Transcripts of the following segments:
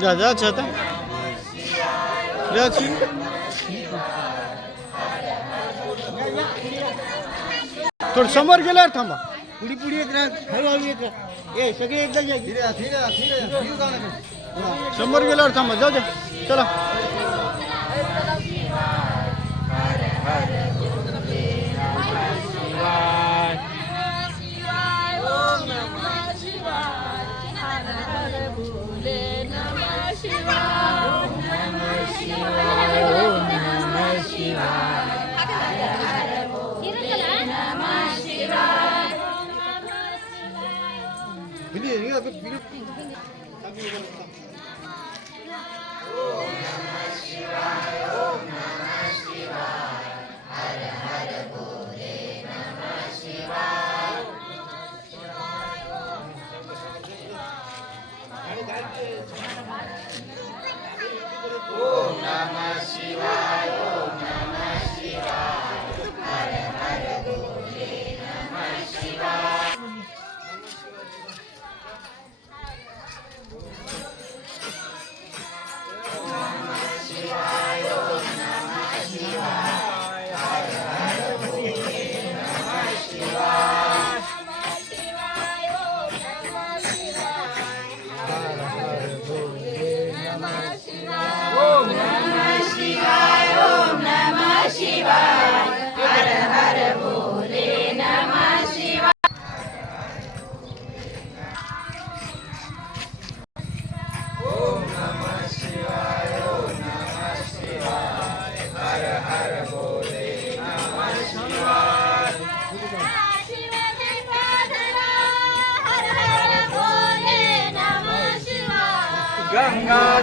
जा जा छता जा छी थोडं समोर गेल्यावर थांबा पुढी पुढी येत राहा हळूहळू येत राहा ए सगळे एकदा या धीरे धीरे धीरे शंभर गेल्यावर थांबा जाऊ द्या चला गंगाधरा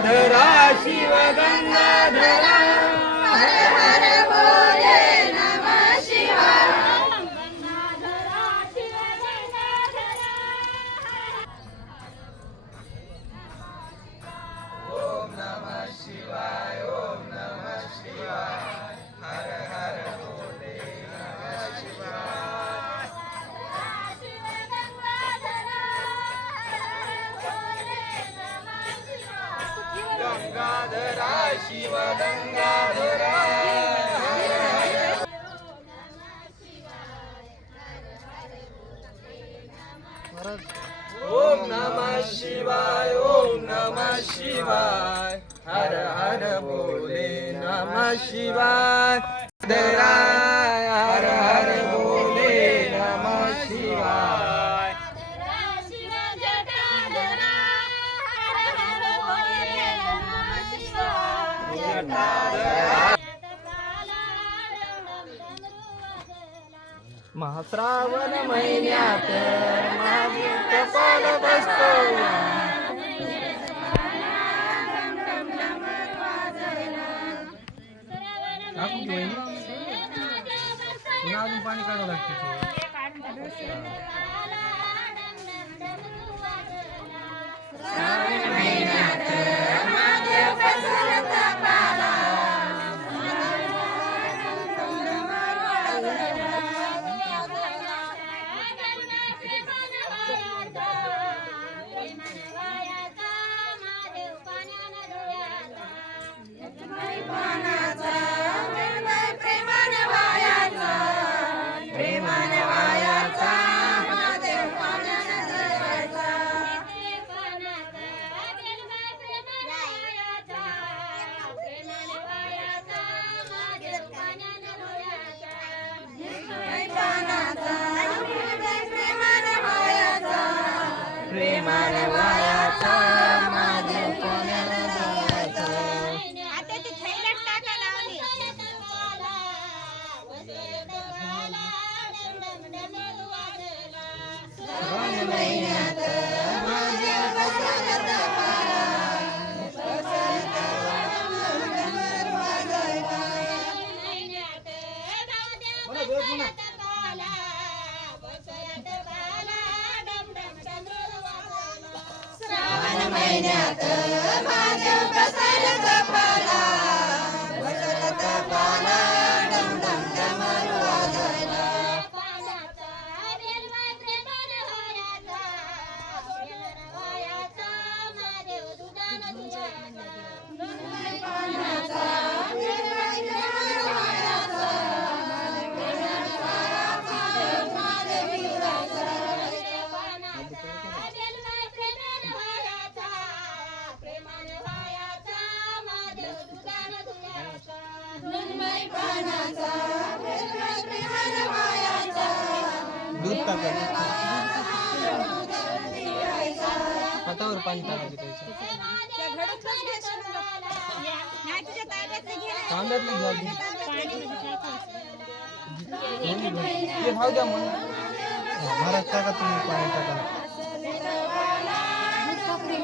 ಸದಾಶಿವದ Om Namah Shivaya Om Namah Shivaya Hara Hara Bole Namah Shivaya Dara महाश्रावण महिन्यात माझे कपाल बसतो अजून पाणी काढावं लागतं. Maravaya Tan. टाका हातावर पाणी टाकायचं त्याचं तांब्यातलं घ्या आधी. दोन्ही घ्या. ते भाव द्या म्हणून महाराज टाका तुम्ही पाणी टाका टाकू दे.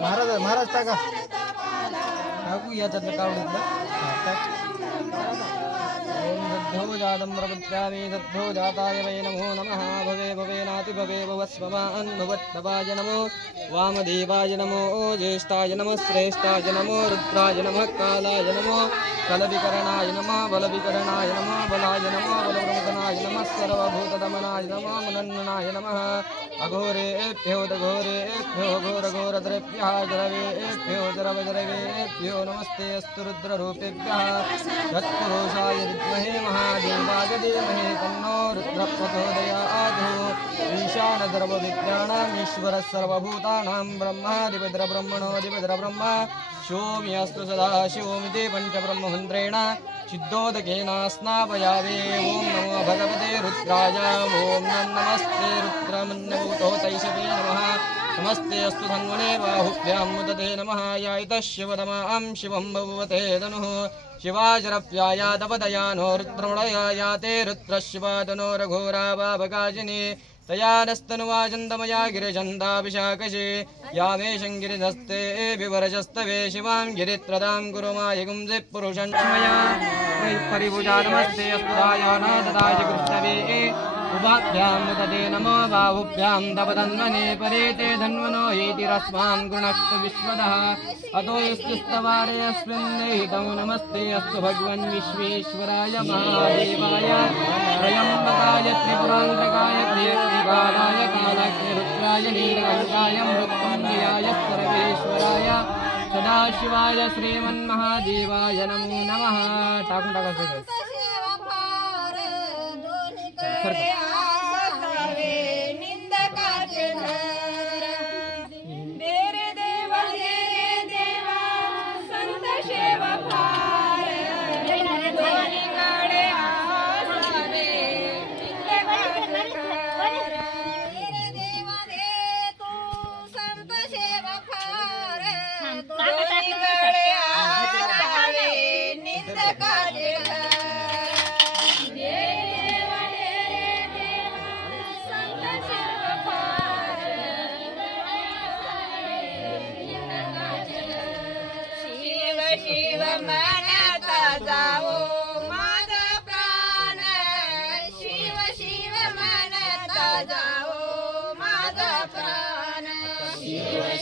महाराज महाराज टाका. टाकू याच्यातलं कावडीतलं. हा, टाक. ओम जाताय वै नमो नमः। भवे भवेनाति भवे भवस्वमान् भवत्तवाय नमो। वामदेवाय नमो ज्येष्ठाय नमः श्रेष्ठाय नमो रुद्राय नमः कालाय नमो कलविकरणाय नमः बलविकरणाय नमः बलाय नमः बलप्रमुखनाय नमः सर्वभूतदमनाय नमः मनन्नाय नमः। अघोरेभ्यो दघोरेभ्यो घोरघोरद्रेभ्यः द्रवेभ्यो द्रवद्रवेभ्यो नमस्ते अस्तु रुद्ररूपेभ्यः। तत्पुरुषाय विद्महे महादेवाय धीमहि तन्नो रुद्रप्रचोदयात् ईशानधर्मविज्ञानमीश्वरः सर्वभूतानां ब्रह्मादिपद्रब्रह्मणोऽधिपद्रब्रह्म शिवोमि अस्तु सदा शिवोमिति पञ्चब्रह्ममन्त्रेण सिद्धोदकेन स्नापयामि ॐ नमो भगवते रुद्राय। ॐ नमस्ते रुद्रमन्यभूतो तैषवे नमः। नमस्ते अस्तु धन्वने बाहुभ्यां मुदते नमः यायतः शिवतमां शिवं भगवते धनुः शिवाजरप्याया तपदया नो रुद्रमणया याते रुद्रशिवातनो रघोरा बाबकाजिनी तया नस्तनुवाचन्दमया गिरिचन्दाभिशाकशे या मे शङ्गिरिधस्ते विवरजस्तवे शिवां गिरित्रदां गुरुमाय गुंसि पुरुषं मया परिभुजा नमस्ते अस्तुदाय न ददाय कृष्णवे उभाभ्यां मुदते नमो बाहुभ्यां तपदन्वने परे ते धन्वनो हेतिरस्मान् गुणस्तु विश्वदः। अतो यस्तुस्तवारे नमस्ते अस्तु भगवन् विश्वेश्वराय महादेवाय। त्रयम्बकाय त्रिपुरान्तकाय प्रियत्रिकालाय कालाग्निरुद्राय नीलकण्ठाय मृत्युञ्जयाय सर्वेश्वराय सदाशिवाय श्रीमन्महादेवाय नमो नमः। टाकून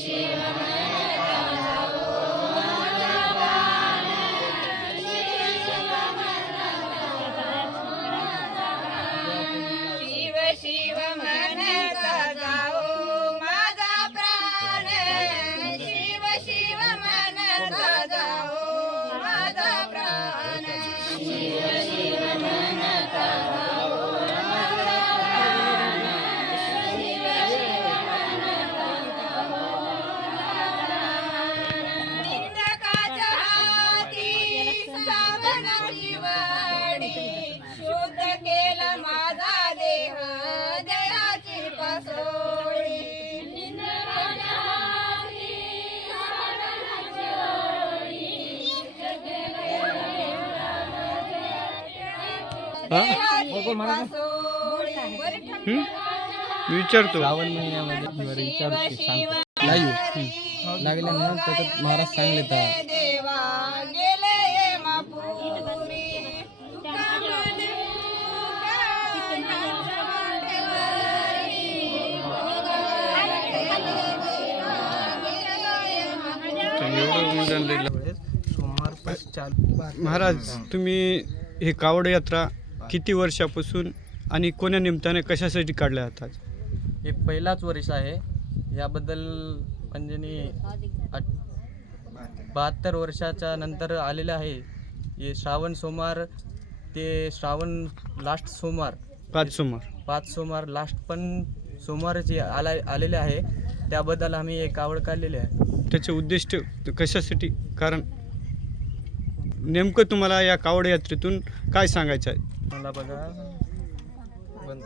Shiva. विचारतो. श्रावण महिन्यामध्ये विचारतो सांगतो. लाईव्ह लागल्यानंतर त्याच्यात महाराज सांगले महाराज तुम्ही हे कावड यात्रा किती वर्षापासून आणि कोण्या निमित्ताने कशासाठी काढल्या जातात? हे पहिलाच वर्ष आहे. याबद्दल म्हणजे मी बहात्तर वर्षाच्या नंतर आलेले आहे. हे श्रावण सोमवार ते श्रावण लास्ट सोमवार. पाच सोमवार. पाच सोमवार लास्ट पण सोमवारचे आला आलेले आहे. त्याबद्दल आम्ही एक आवड काढलेली आहे. त्याचे उद्दिष्ट कशासाठी? कारण नेमकं तुम्हाला या कावड यात्रेतून काय सांगायचं आहे? मला बघा. बंद